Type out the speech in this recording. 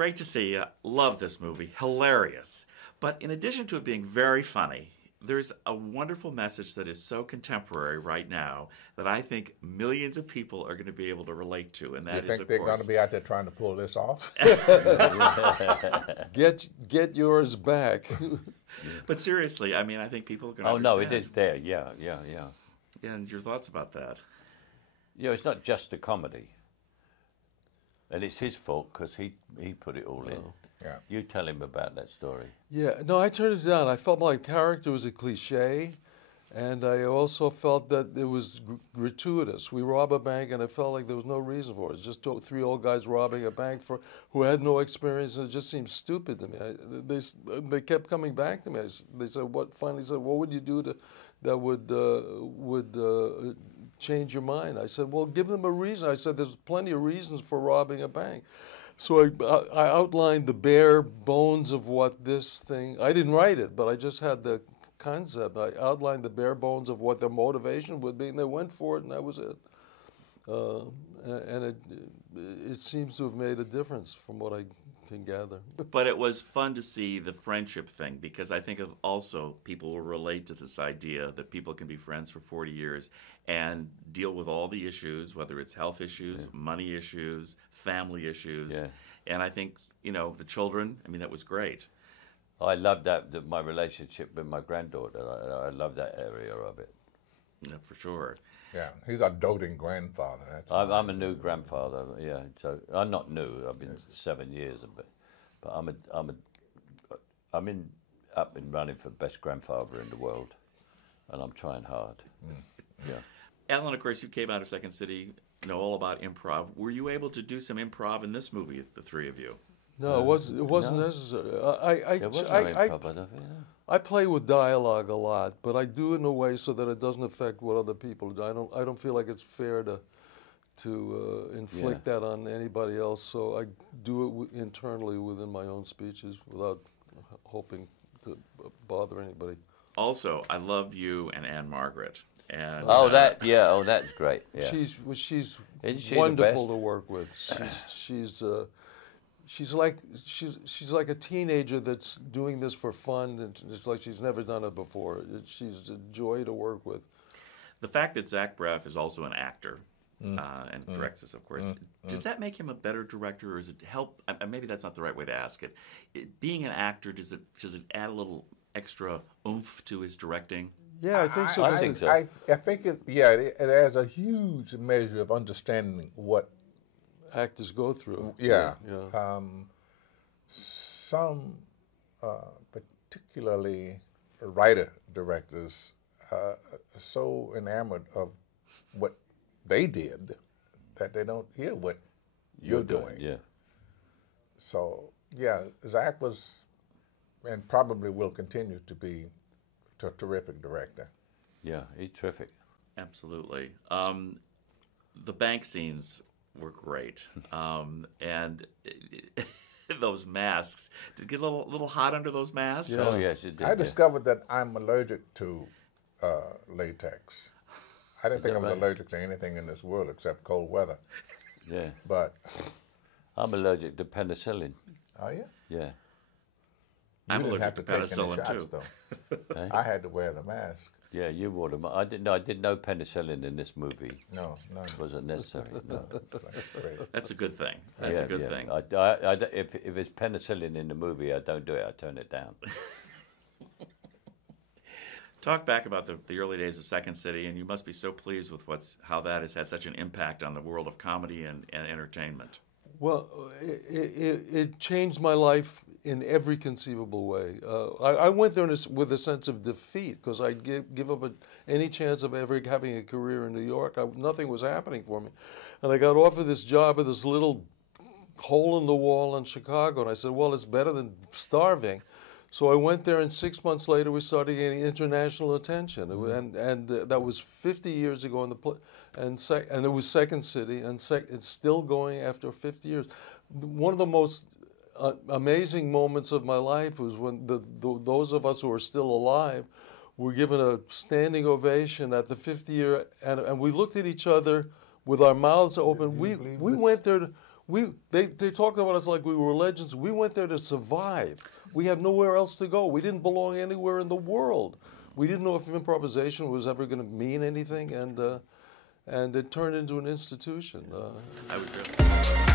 great to see you. Love this movie. Hilarious. But in addition to it being very funny, there's a wonderful message that is so contemporary right now that I think millions of people are going to be able to relate to, and that You is, think of they're course, going to be out there trying to pull this off? Get yours back. But seriously, I mean, I think people are going to Oh, no, understand. it is there. Yeah. Yeah, and your thoughts about that? It's not just a comedy. And it's his fault because he put it all in. Yeah. You tell him about that story. Yeah, no, I turned it down. I felt my character was a cliche, and I also felt that it was gratuitous. We rob a bank, and I felt like there was no reason for it. It's just three old guys robbing a bank who had no experience, and it just seemed stupid to me. They kept coming back to me. They said, finally said, what would you do that would change your mind? I said, well, give them a reason. I said, there's plenty of reasons for robbing a bank. So I outlined the bare bones of what this thing, I didn't write it, but I just had the concept. I outlined the bare bones of what their motivation would be, and they went for it, and that was it. And it seems to have made a difference from what I can gather. But it was fun to see the friendship thing, because I think also people will relate to this idea that people can be friends for 40 years and deal with all the issues, whether it's health issues, money issues, family issues. Yeah. And I think, the children, I mean, that was great. I love that my relationship with my granddaughter. I love that area of it. Yeah, for sure. Yeah, he's a doting grandfather. That's I'm a new grandfather. Yeah, so I'm not new. I've been 7 years, but I'm up and running for best grandfather in the world, and I'm trying hard. Yeah. Alan, of course, you came out of Second City, all about improv. Were you able to do some improv in this movie, the three of you? No, it wasn't necessary. There was no improv, I don't think. I play with dialogue a lot, but I do it in a way so that it doesn't affect what other people do. I don't feel like it's fair to inflict that on anybody else. So I do it internally within my own speeches without hoping to bother anybody. Also, I love you and Anne Margaret. And, that's great. Yeah. She's Isn't she wonderful the to work with. She's like a teenager that's doing this for fun, and it's like she's never done it before. She's a joy to work with. The fact that Zach Braff is also an actor and directs this, of course, does that make him a better director, or does it help? Maybe that's not the right way to ask it. Being an actor, does it add a little extra oomph to his directing? Yeah, I think so. I think so. I think it adds a huge measure of understanding what actors go through. Yeah. Yeah. Some, particularly writer-directors, are so enamored of what they did that they don't hear what you're doing. Yeah. So, yeah, Zach was, and probably will continue to be, a terrific director. Yeah, he's terrific. Absolutely. The bank scenes were great, and those masks. Did it get a little hot under those masks? Oh yes, it did. I discovered that I'm allergic to latex. I didn't think I was allergic to anything in this world except cold weather. Yeah. But I'm allergic to penicillin. are you? Yeah. I'm You didn't have allergic to to take any penicillin shots, too. though. I had to wear the mask. Yeah, you wore them. I did no penicillin in this movie. No, no. It wasn't necessary. No. Great. That's a good thing. That's a good thing. If it's penicillin in the movie, I don't do it. I turn it down. Talk back about the early days of Second City, and you must be so pleased with how that has had such an impact on the world of comedy and entertainment. Well, it changed my life in every conceivable way. I went there with a sense of defeat because I give up any chance of ever having a career in New York. Nothing was happening for me. And I got offered this job at this little hole in the wall in Chicago, and I said, well, it's better than starving. So I went there, and 6 months later, we started getting international attention, and that was 50 years ago, and it was Second City, and it's still going after 50 years. One of the most amazing moments of my life was when those of us who are still alive were given a standing ovation at the 50-year, and we looked at each other with our mouths open. We went there. They talked about us like we were legends. We went there to survive. We had nowhere else to go. We didn't belong anywhere in the world. We didn't know if improvisation was ever going to mean anything, and it turned into an institution. I would really.